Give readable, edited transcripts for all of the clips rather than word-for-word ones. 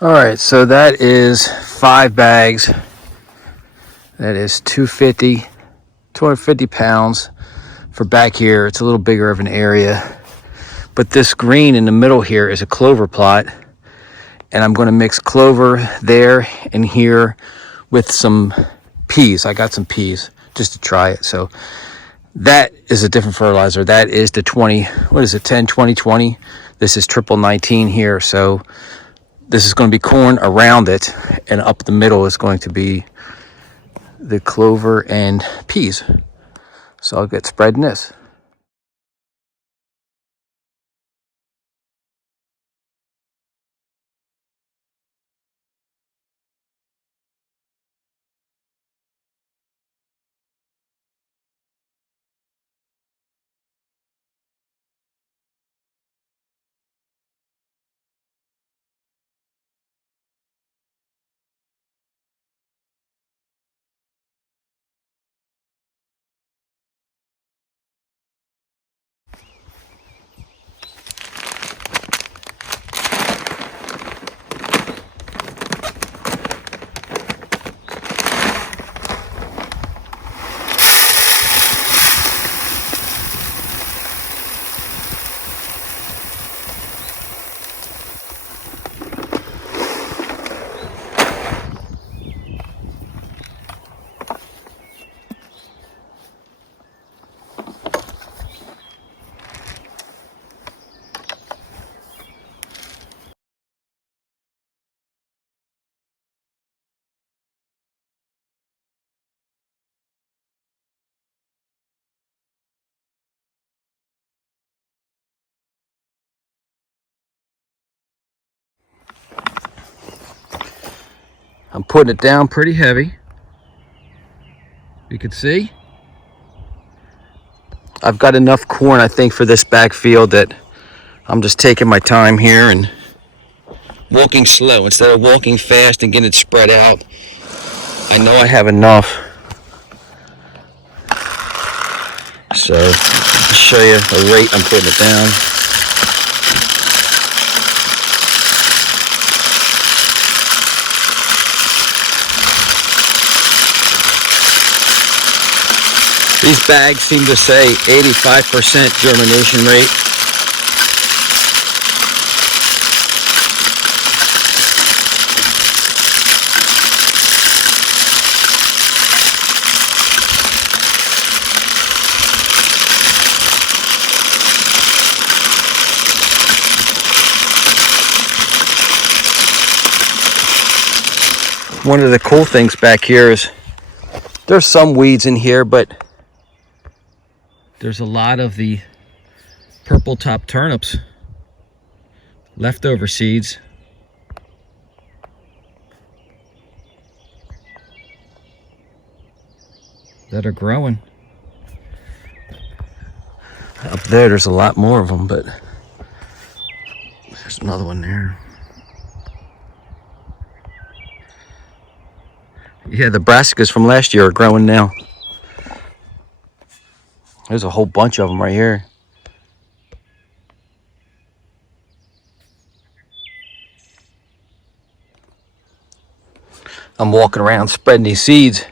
All right, so that is 5 bags. That is 250 pounds for back here. It's a little bigger of an area. But this green in the middle here is a clover plot. And I'm going to mix clover there and here with some peas. I got some peas just to try it. So that is a different fertilizer. That is the 20, what is it, 10, 20, 20. This is triple 19 here. So this is going to be corn around it, and up the middle is going to be the clover and peas. So I'll get spreading this. I'm putting it down pretty heavy. You can see I've got enough corn, I think, for this backfield that I'm just taking my time here and walking slow instead of walking fast and getting it spread out. I know I have enough. So I'll show you the rate I'm putting it down. These bags seem to say 85% germination rate. One of the cool things back here is there's some weeds in here, but there's a lot of the purple top turnips, leftover seeds. That are growing. Up there's a lot more of them, but there's another one there. Yeah, the brassicas from last year are growing now. There's a whole bunch of them right here. I'm walking around spreading these seeds,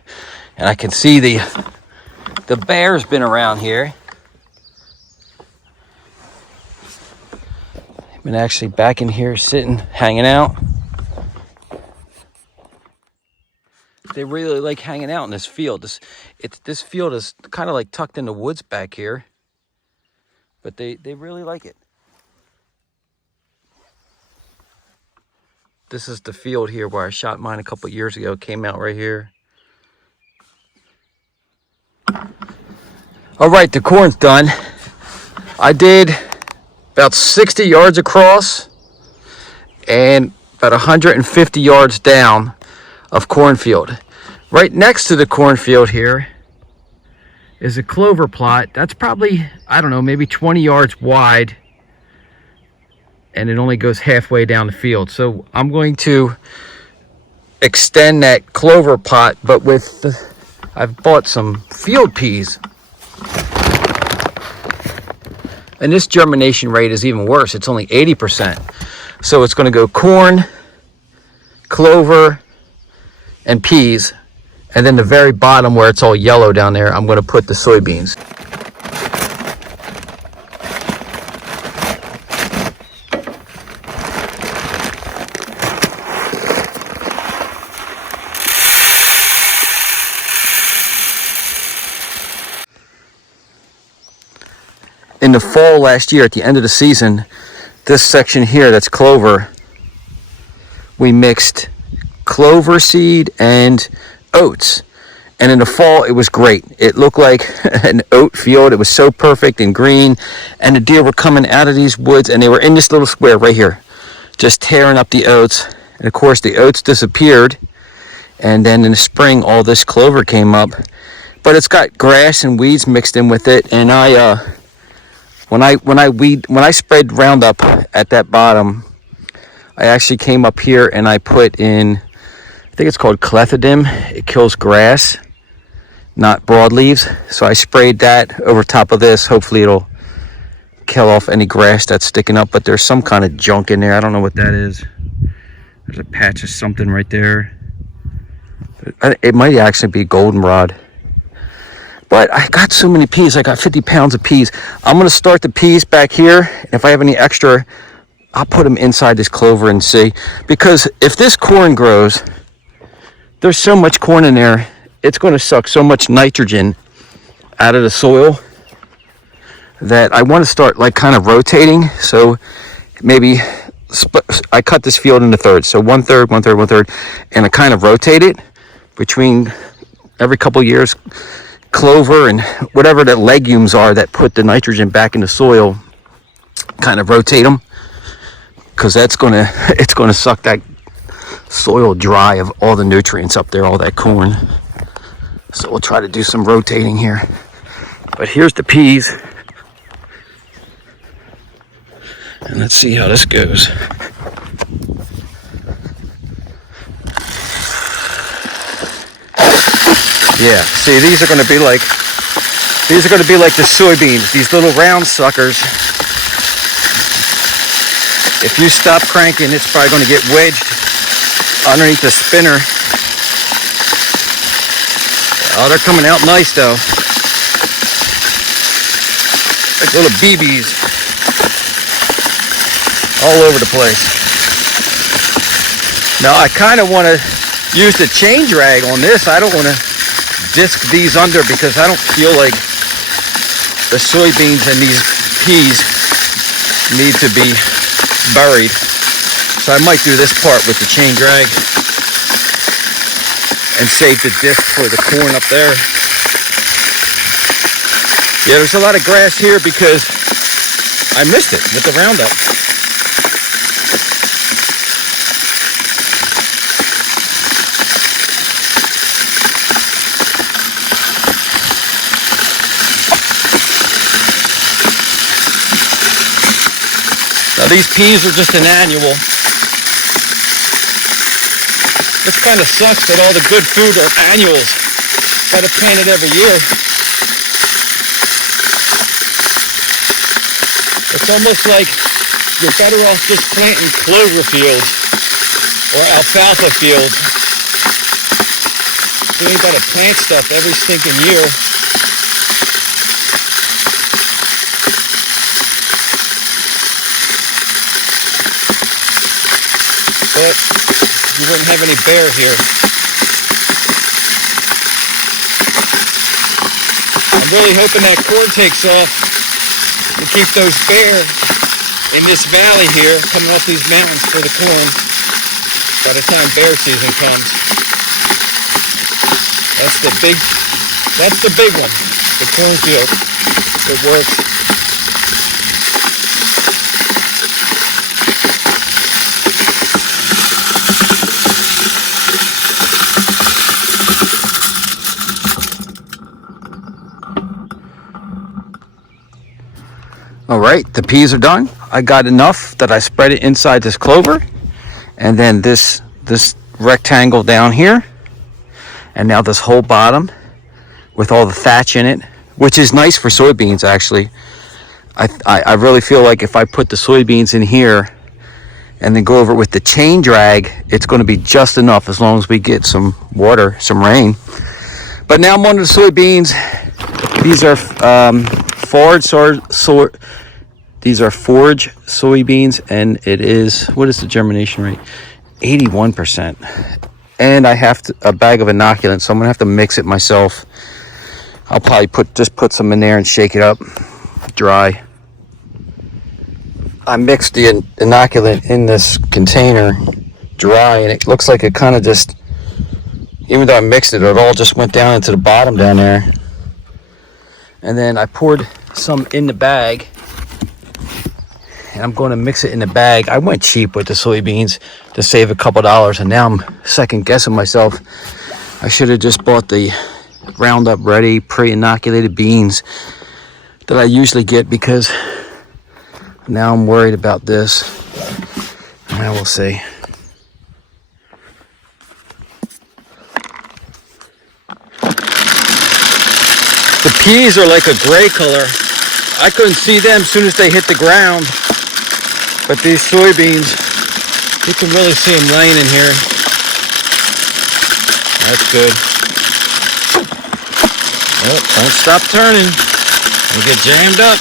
and I can see the bear's been around here. Been actually back in here sitting, hanging out. They really like hanging out in this field. This field is kind of like tucked in the woods back here, but they really like it. This is the field here where I shot mine a couple years ago. It came out right here. All right, the corn's done. I did about 60 yards across and about 150 yards down of cornfield. Right next to the cornfield here is a clover plot. That's probably, I don't know, maybe 20 yards wide, and it only goes halfway down the field. So I'm going to extend that clover plot, but I've bought some field peas. And this germination rate is even worse. It's only 80%. So it's going to go corn, clover, and peas. And then the very bottom where it's all yellow down there, I'm going to put the soybeans. In the fall last year, at the end of the season, this section here that's clover, we mixed clover seed and oats. And in the fall, it was great. It looked like an oat field. It was so perfect and green. And the deer were coming out of these woods, and they were in this little square right here, just tearing up the oats. And of course, the oats disappeared. And then in the spring, all this clover came up. But it's got grass and weeds mixed in with it. And when I sprayed Roundup at that bottom, I actually came up here and I put in, I think it's called clethodim. It kills grass, not broadleaves. So I sprayed that over top of this. Hopefully it'll kill off any grass that's sticking up. But there's some kind of junk in there. I don't know what that is. There's a patch of something right there. It might actually be goldenrod. But I got so many peas. I got 50 pounds of peas. I'm going to start the peas back here. If I have any extra, I'll put them inside this clover and see. Because if this corn grows, there's so much corn in there, it's going to suck so much nitrogen out of the soil that I want to start like kind of rotating. So maybe I cut this field into thirds. So 1/3, 1/3, 1/3. And I kind of rotate it between every couple years. Clover and whatever the legumes are that put the nitrogen back in the soil, kind of rotate them, because it's gonna suck that soil dry of all the nutrients up there, all that corn. So we'll try to do some rotating here. But here's the peas, and let's see how this goes. Yeah, see, these are going to be like the soybeans, these little round suckers. If you stop cranking, it's probably going to get wedged underneath the spinner. Oh, they're coming out nice though. Like little BBs all over the place. Now I kind of want to use the chain drag on this. I don't want to disc these under because I don't feel like the soybeans and these peas need to be buried. So I might do this part with the chain drag and save the disc for the corn up there. Yeah, there's a lot of grass here because I missed it with the Roundup. Now these peas are just an annual. This kind of sucks that all the good food are annuals. Gotta plant it every year. It's almost like you're better off just planting clover fields or alfalfa fields. You ain't gotta plant stuff every stinking year. But you wouldn't have any bear here. I'm really hoping that corn takes off to keep those bear in this valley here coming off these mountains for the corn by the time bear season comes. That's the big one, the cornfield. It works. All right, the peas are done. I got enough that I spread it inside this clover, and then this rectangle down here, and now this whole bottom with all the thatch in it, which is nice for soybeans actually. I really feel like if I put the soybeans in here and then go over it with the chain drag, it's going to be just enough as long as we get some water, some rain. But now I'm on to the soybeans. These are these are forage soybeans, and it is, what is the germination rate? 81%. And I have a bag of inoculant, so I'm gonna have to mix it myself. I'll probably just put some in there and shake it up dry. I mixed the inoculant in this container dry, and it looks like it kind of just, even though I mixed it, it all just went down into the bottom down there. And then I poured some in the bag, and I'm going to mix it in the bag. I went cheap with the soybeans to save a couple dollars, and now I'm second guessing myself. I should have just bought the Roundup Ready pre-inoculated beans that I usually get, because now I'm worried about this. Now we'll see. The peas are like a gray color. I couldn't see them as soon as they hit the ground. But these soybeans, you can really see them laying in here. That's good. Oh, don't stop turning. You'll get jammed up.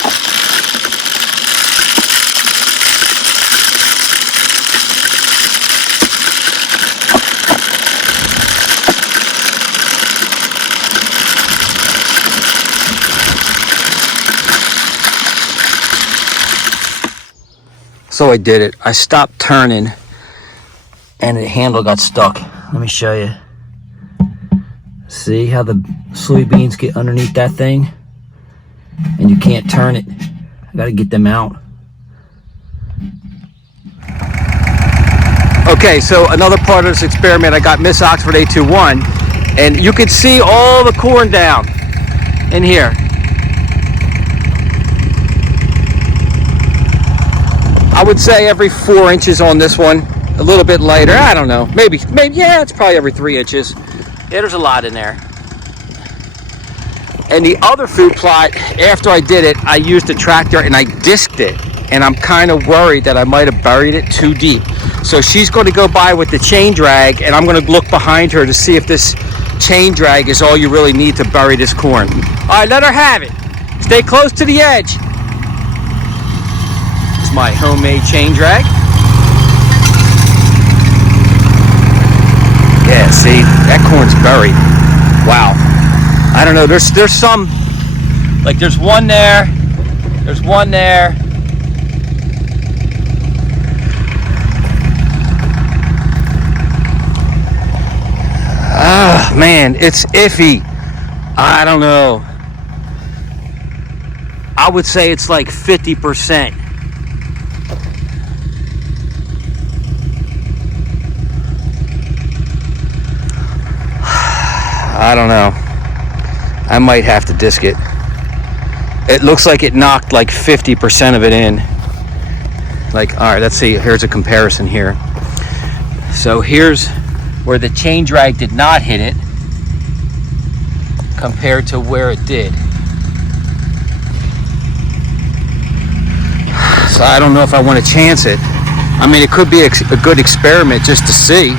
So I did it. I stopped turning and the handle got stuck. Let me show you. See how the soybeans get underneath that thing? And you can't turn it. I gotta get them out. Okay, so another part of this experiment, I got Miss Oxford 821, and you can see all the corn down in here. I would say every 4 inches on this one, a little bit lighter. I don't know. Maybe, yeah, it's probably every 3 inches. Yeah, there's a lot in there. And the other food plot, after I did it, I used a tractor and I disked it. And I'm kind of worried that I might have buried it too deep. So she's going to go by with the chain drag, and I'm going to look behind her to see if this chain drag is all you really need to bury this corn. All right, let her have it. Stay close to the edge. It's my homemade chain drag. Yeah, see, that corn's buried. Wow. I don't know, there's some, like there's one there, there's one there. Ah, man, it's iffy. I don't know. I would say it's like 50%. I don't know. I might have to disc it. It looks like it knocked like 50% of it in. Like, all right, let's see. Here's a comparison here. So here's where the chain drag did not hit it compared to where it did. So I don't know if I want to chance it. I mean, it could be a good experiment just to see.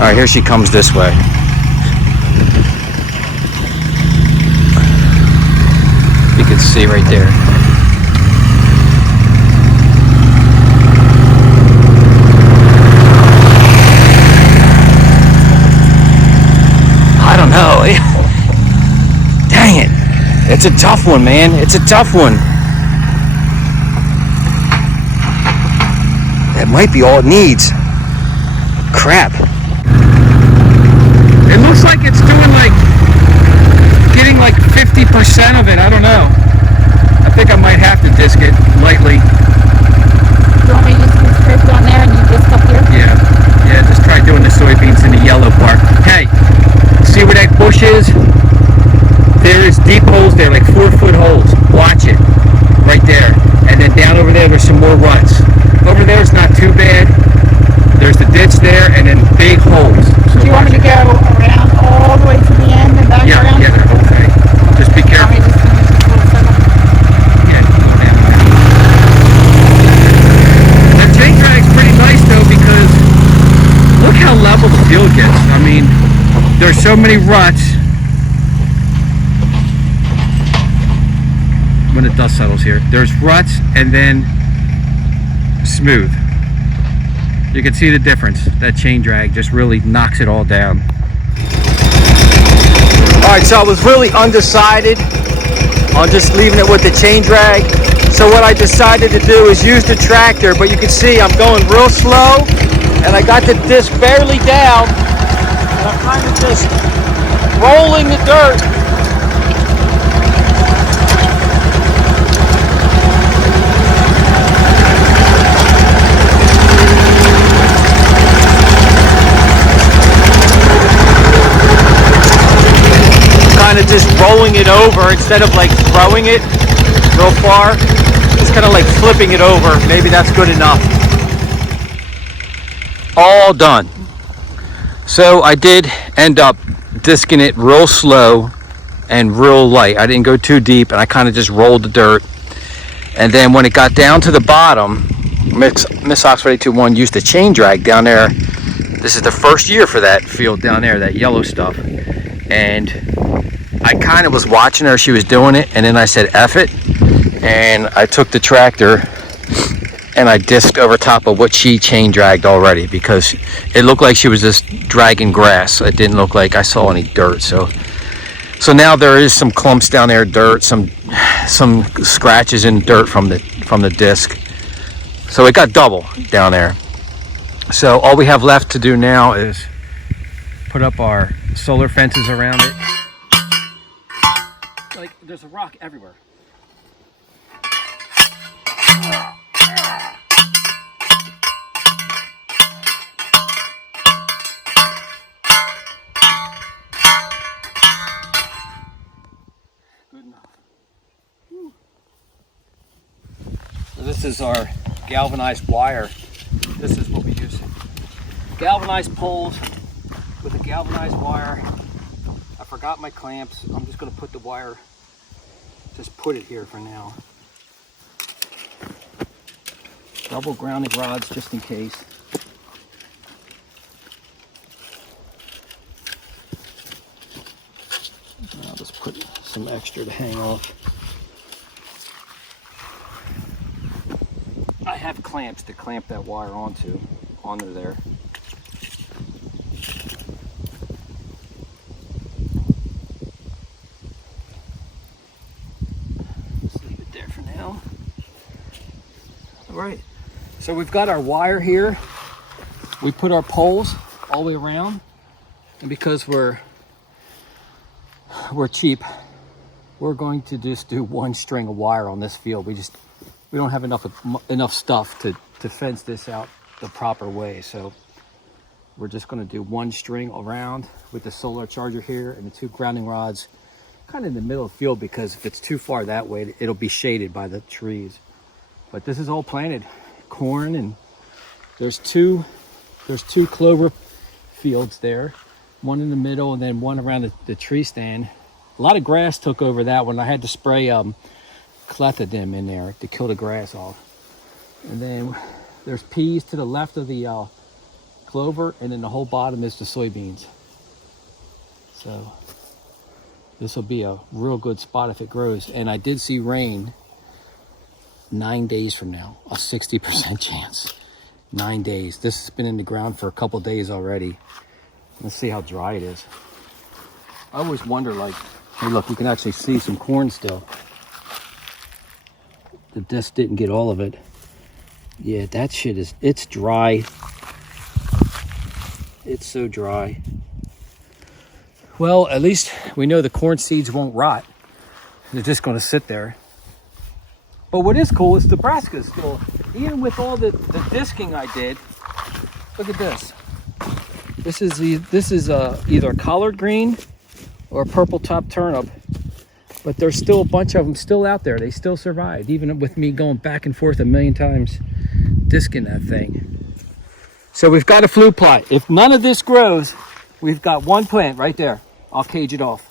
All right, here she comes this way. You can see right there. I don't know. Dang it. It's a tough one, man. It's a tough one. That might be all it needs. Crap. It looks like it's doing like, getting like 50% of it. I don't know. I think I might have to disc it lightly. You want me to just go straight down there and you disc up here? Yeah, just try doing the soybeans in the yellow part. Hey, see where that bush is? There's deep holes there, like 4-foot holes. Watch it, right there. And then down over there, there's some more ruts. Over there, it's not too bad. There's the ditch there, and then big holes. So do you want me to go around all the way to the end and back around? Yeah, the whole thing. Just be careful. Want me to just finish this little circle? Yeah, go down. there's so many ruts when the dust settles here. There's ruts and then smooth. You can see the difference. That chain drag just really knocks it all down. All right, so I was really undecided on just leaving it with the chain drag. So what I decided to do is use the tractor, but you can see I'm going real slow and I got the disc barely down and I'm kind of just rolling the dirt. Kind of just rolling it over instead of like throwing it real far. Just kind of like flipping it over. Maybe that's good enough. All done. So I did end up disking it real slow and real light. I didn't go too deep and I kind of just rolled the dirt. And then when it got down to the bottom, Miss Oxford 821 used the chain drag down there. This is the first year for that field down there, that yellow stuff. And I kind of was watching her, she was doing it, and then I said F it, and I took the tractor and I disked over top of what she chain dragged already, because it looked like she was just dragging grass. It didn't look like I saw any dirt. So now there is some clumps down there, dirt, some scratches in dirt from the disc. So it got double down there. So all we have left to do now is put up our solar fences around it. Like, there's a rock everywhere. Good enough. Whew. So this is our galvanized wire. This is what we use. Galvanized poles with a galvanized wire. I forgot my clamps. I'm just going to put the wire, just put it here for now. Double grounding rods just in case. I'll just put some extra to hang off. I have clamps to clamp that wire onto there. Right, so we've got our wire here. We put our poles all the way around, and because we're cheap, we're going to just do one string of wire on this field. We don't have enough stuff to fence this out the proper way, so we're just going to do one string around with the solar charger here and the two grounding rods kind of in the middle of the field, because if it's too far that way, it'll be shaded by the trees. But this is all planted corn, and there's two clover fields there, one in the middle and then one around the tree stand. A lot of grass took over that one. I had to spray clethodim in there to kill the grass off. And then there's peas to the left of the clover, and then the whole bottom is the soybeans. So this will be a real good spot if it grows. And I did see rain 9 days from now, a 60% chance. 9 days. This has been in the ground for a couple days already. Let's see how dry it is. I always wonder, like, hey look, you can actually see some corn still. The disc didn't get all of it. Yeah, that shit it's dry. It's so dry. Well, at least we know the corn seeds won't rot. They're just going to sit there. But what is cool is Nebraska still, even with all the disking I did. Look at this. This is either a collard green or a purple top turnip, but there's still a bunch of them still out there. They still survived, even with me going back and forth a million times disking that thing. So we've got a fluke plot. If none of this grows, we've got one plant right there. I'll cage it off.